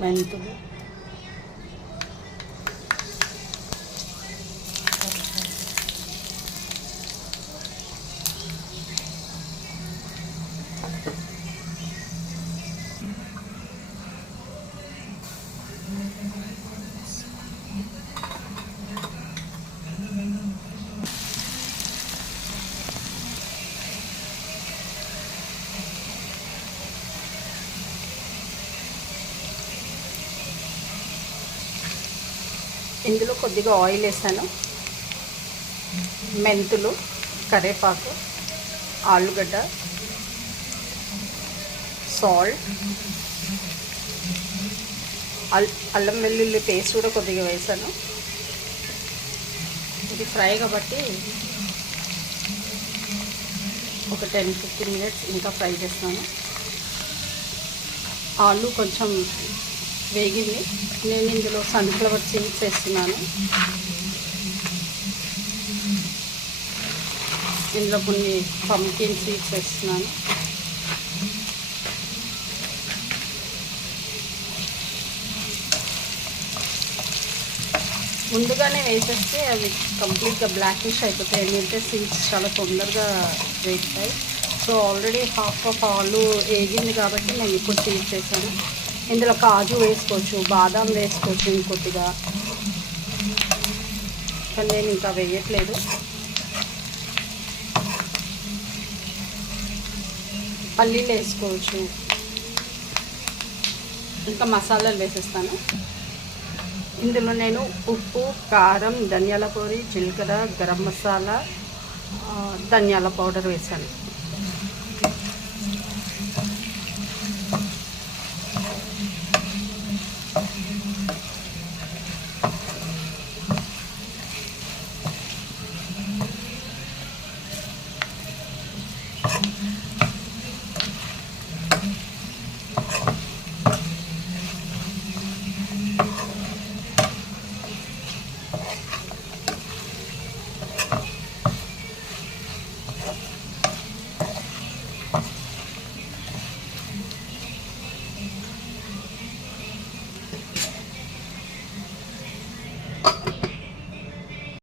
మెంతులు, ఇందులో కొద్దిగా ఆయిల్ వేసాను, మెంతులు, కరివేపాకు, ఆలుగడ్డ, సాల్ట్, అల్లం వెల్లుల్లి పేస్ట్ కూడా కొద్దిగా వేసాను. ఇది ఫ్రై కాబట్టి ఒక 10-15 మినిట్స్ ఇంకా ఫ్రై చేస్తున్నాను. ఆలు కొంచెం వేగింది. నేను ఇందులో సన్ఫ్లవర్ సీడ్స్ వేస్తున్నాను. ఇందులో కొన్ని పంకిన్ సీడ్స్ వేస్తున్నాను. ముందుగానే వేసేస్తే అవి కంప్లీట్గా బ్లాకిష్ అయిపోతాయి. ఏంటంటే సీడ్స్ చాలా తొందరగా వేగుతాయి. సో ఆల్రెడీ హాఫ్ ఆఫ్ ఆలు వేగింది కాబట్టి నేను ఇప్పుడు సీడ్స్ వేసాను. ఇందులో కాజు వేసుకోవచ్చు, బాదాం వేసుకోవచ్చు ఇంకొద్దిగా, కానీ నేను ఇంకా వేయట్లేదు. పల్లీలు వేసుకోవచ్చు. ఇంకా మసాలాలు వేసేస్తాను. ఇందులో నేను ఉప్పు, కారం, ధనియాల పొడి, జీలకర్ర, గరం మసాలా, ధనియాల పౌడర్ వేసాను.